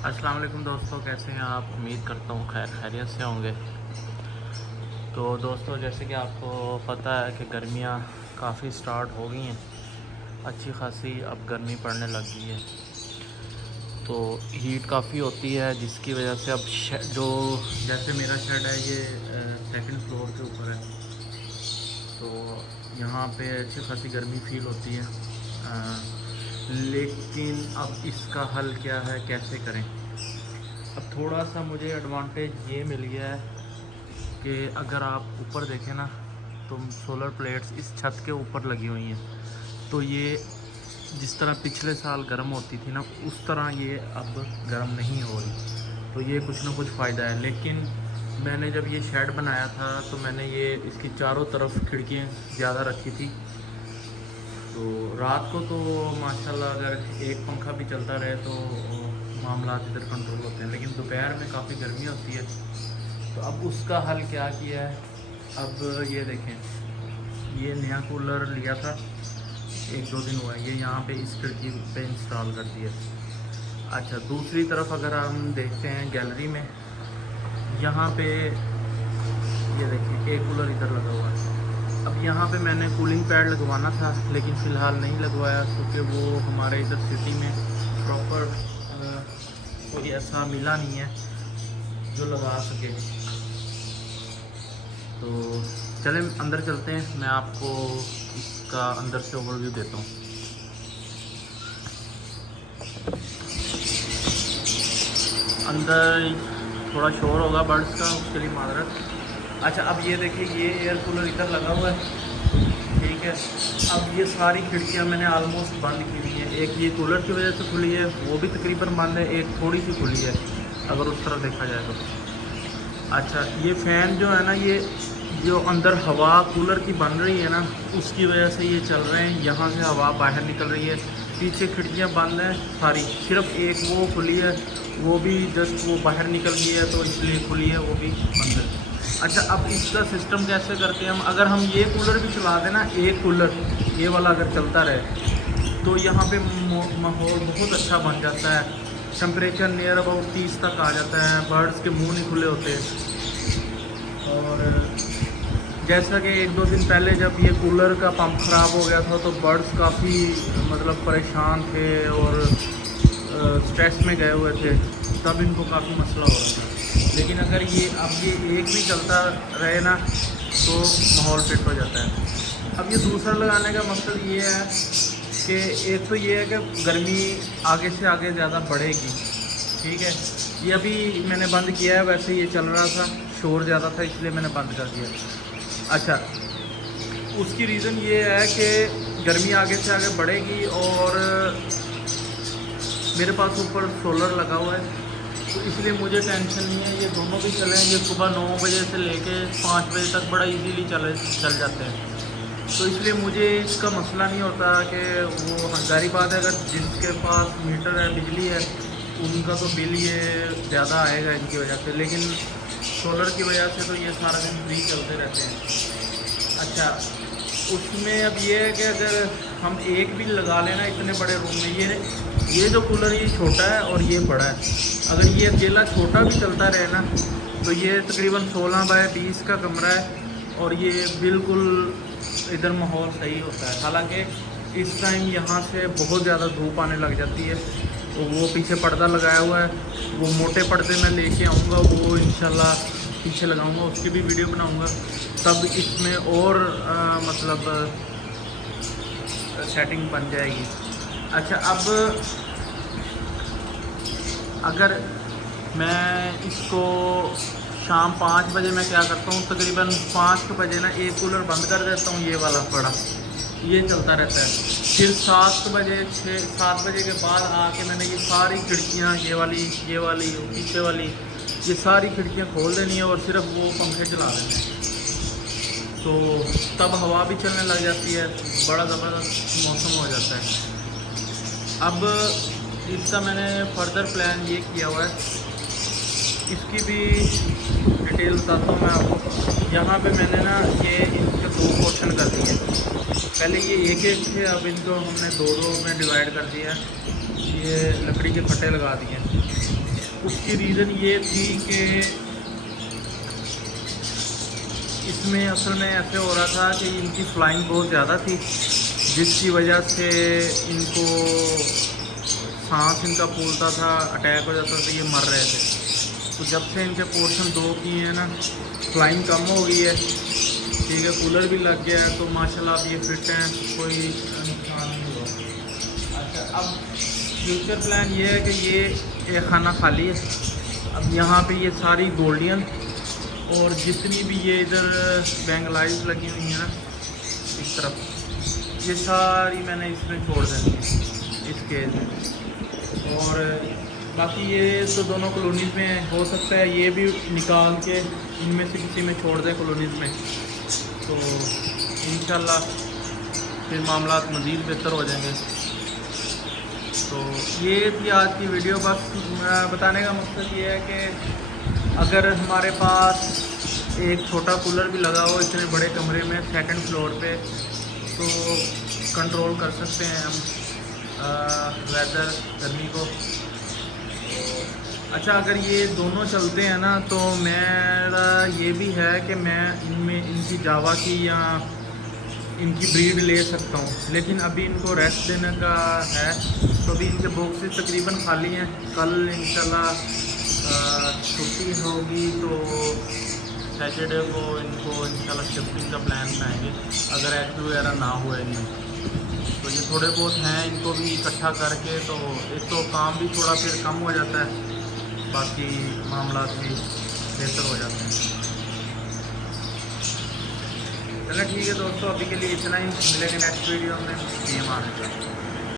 अस्सलाम वालेकुम दोस्तों, कैसे हैं आप? उम्मीद करता हूँ खैरियत से होंगे। तो दोस्तों, जैसे कि आपको पता है कि गर्मियाँ काफ़ी स्टार्ट हो गई हैं, अच्छी खासी अब गर्मी पड़ने लग गई है। तो हीट काफ़ी होती है, जिसकी वजह से अब जो जैसे मेरा शेड है ये सेकंड फ्लोर के ऊपर है, तो यहाँ पे अच्छी खासी गर्मी फील होती है। लेकिन अब इसका हल क्या है, कैसे करें? अब थोड़ा सा मुझे एडवांटेज ये मिल गया है कि अगर आप ऊपर देखें ना, तो सोलर प्लेट्स इस छत के ऊपर लगी हुई हैं, तो ये जिस तरह पिछले साल गर्म होती थी ना, उस तरह ये अब गर्म नहीं हो रही। तो ये कुछ ना कुछ फ़ायदा है। लेकिन मैंने जब ये शेड बनाया था तो मैंने ये इसकी चारों तरफ खिड़कियाँ ज़्यादा रखी थी, तो रात को तो माशाल्लाह अगर एक पंखा भी चलता रहे तो मामला इधर कंट्रोल होते हैं, लेकिन दोपहर में काफ़ी गर्मी होती है। तो अब उसका हल क्या किया है, अब ये देखें, ये नया कूलर लिया था, 1-2 दिन हुआ है, ये यहाँ पे इस खिड़की पे इंस्टॉल कर दिया। अच्छा, दूसरी तरफ अगर हम देखते हैं गैलरी में, यहाँ पे ये देखिए एक कूलर इधर लगा हुआ है। अब यहाँ पे मैंने कूलिंग पैड लगवाना था, लेकिन फ़िलहाल नहीं लगवाया, क्योंकि वो हमारे इधर सिटी में प्रॉपर कोई ऐसा मिला नहीं है जो लगा सके। तो चलें अंदर चलते हैं, मैं आपको इसका अंदर से ओवरव्यू देता हूँ। अंदर थोड़ा शोर होगा बर्ड्स का, उसके लिए माजरत। अच्छा, अब ये देखिए, ये एयर कूलर इधर लगा हुआ है, ठीक है। अब ये सारी खिड़कियां मैंने आलमोस्ट बंद की हुई हैं। एक ये कूलर की वजह से खुली है, वो भी तकरीबन बंद है, एक थोड़ी सी खुली है अगर उस तरह देखा जाए तो। अच्छा, ये फ़ैन जो है ना, ये जो अंदर हवा कूलर की बन रही है ना, उसकी वजह से ये चल रहे हैं, यहाँ से हवा बाहर निकल रही है। पीछे खिड़कियाँ बंद हैं सारी, सिर्फ एक वो खुली है, वो भी जस्ट वो बाहर निकल गई है, तो इसलिए खुली है, वो भी बंद है। अच्छा, अब इसका सिस्टम कैसे करते हैं हम? अगर हम ये कूलर भी चला दें ना, एक कूलर ये वाला अगर चलता रहे, तो यहाँ पे माहौल बहुत अच्छा बन जाता है। टेम्परेचर नियर अबाउट 30 तक आ जाता है, बर्ड्स के मुंह नहीं खुले होते। और जैसा कि 1-2 दिन पहले जब ये कूलर का पंप ख़राब हो गया था, तो बर्ड्स काफ़ी मतलब परेशान थे और स्ट्रेस में गए हुए थे, तब इनको काफ़ी मसला हो रहा था। लेकिन अगर ये अब ये एक भी चलता रहे ना, तो माहौल फिट हो जाता है। अब ये दूसरा लगाने का मकसद ये है कि एक तो ये है कि गर्मी आगे से आगे ज़्यादा बढ़ेगी, ठीक है। ये अभी मैंने बंद किया है, वैसे ये चल रहा था, शोर ज़्यादा था, इसलिए मैंने बंद कर दिया। अच्छा, उसकी रीज़न ये है कि गर्मी आगे से आगे बढ़ेगी और मेरे पास ऊपर सोलर लगा हुआ है, तो इसलिए मुझे टेंशन नहीं है। ये दोनों भी चलें, ये सुबह 9 बजे से लेके 5 बजे तक बड़ा इजीली चल जाते हैं, तो इसलिए मुझे इसका मसला नहीं होता कि वो जारी बात है, अगर जिसके पास मीटर है, बिजली है, उनका तो बिल ये ज़्यादा आएगा इनकी वजह से, लेकिन सोलर की वजह से तो ये सारा दिन फ्री चलते रहते हैं। अच्छा, उसमें अब ये है कि अगर हम एक भी लगा लेना इतने बड़े रूम में, ये जो कूलर ये छोटा है और ये बड़ा है, अगर ये अकेला छोटा भी चलता रहे ना, तो ये तकरीबन 16 बाय 20 का कमरा है और ये बिल्कुल इधर माहौल सही होता है। हालांकि इस टाइम यहाँ से बहुत ज़्यादा धूप आने लग जाती है, तो वो पीछे पर्दा लगाया हुआ है, वो मोटे पर्दे मैं लेके आऊँगा, वो इंशाल्लाह पीछे लगाऊंगा, उसकी भी वीडियो बनाऊंगा, तब इसमें और मतलब सेटिंग बन जाएगी। अच्छा, अब अगर मैं इसको शाम 5 बजे मैं क्या करता हूँ, तकरीबन 5 बजे ना एक कूलर बंद कर देता हूँ, ये वाला बड़ा, ये चलता रहता है। फिर 7 बजे के बाद आके मैंने ये सारी खिड़कियाँ, ये वाली पीछे वाली, ये सारी खिड़कियाँ खोल देनी है और सिर्फ वो पंखे चला देने हैं, तो तब हवा भी चलने लग जाती है, बड़ा ज़बरदस्त मौसम हो जाता है। अब इसका मैंने फर्दर प्लान ये किया हुआ है, इसकी भी डिटेल बताता हूँ मैं आपको। यहाँ पे मैंने ना ये इनके 2 पोर्शन कर दिए, पहले ये एक थे, अब इनको हमने 2 में डिवाइड कर दिया। ये लकड़ी के फट्टे लगा दिए, اس کی ریزن یہ تھی کہ اس میں اصل میں ایسے ہو رہا تھا کہ ان کی فلائنگ بہت زیادہ تھی، جس کی وجہ سے ان کو سانس ان کا پھولتا تھا، اٹیک ہو جاتا تھا، یہ مر رہے تھے۔ تو جب سے ان کے پورشن 2 کیے ہیں نا، فلائنگ کم ہو گئی ہے، ٹھیک ہے، کولر بھی لگ گیا ہے، تو ماشاءاللہ اب یہ فٹ ہیں، کوئی نقصان نہیں ہوا۔ اچھا، اب فیوچر پلان یہ ہے کہ یہ ایک خانہ خالی ہے، اب یہاں پہ یہ ساری گولڈین اور جتنی بھی یہ ادھر بینگلائز لگی ہوئی ہیں نا اس طرف، یہ ساری میں نے اس میں چھوڑ دینی ہے اس کیج میں، اور باقی یہ تو دونوں کالونیز میں ہو سکتا ہے یہ بھی نکال کے ان میں سے کسی میں چھوڑ دیں کالونیز میں، تو انشاءاللہ پھر معاملات مزید بہتر ہو جائیں گے۔ تو یہ تھی آج کی ویڈیو، بس بتانے کا مقصد یہ ہے کہ اگر ہمارے پاس ایک چھوٹا کولر بھی لگا ہو اتنے بڑے کمرے میں 2nd فلور پہ، تو کنٹرول کر سکتے ہیں ہم ویدر، گرمی کو۔ اچھا، اگر یہ دونوں چلتے ہیں نا تو میرا یہ بھی ہے کہ میں ان کی جاوا کی یا ان کی بریڈ لے سکتا ہوں، لیکن ابھی ان کو ریسٹ دینے کا ہے، تو ابھی ان کے باکسز تقریباً خالی ہیں۔ کل انشاءاللہ چھٹی ہوگی تو سیٹرڈے کو ان کو انشاءاللہ شفٹنگ کا پلان بنائیں گے، اگر ایکٹیو وغیرہ نہ ہوئے ان میں، تو یہ تھوڑے بہت ہیں، ان کو بھی اکٹھا کر کے، تو ایک تو کام بھی تھوڑا پھر کم ہو جاتا ہے، باقی معاملات بھی بہتر ہو جاتے ہیں۔ چلیں ٹھیک ہے دوستو، ابھی کے لیے اتنا ہی، ملیں گے نیکسٹ ویڈیو میں، فی امان اللہ۔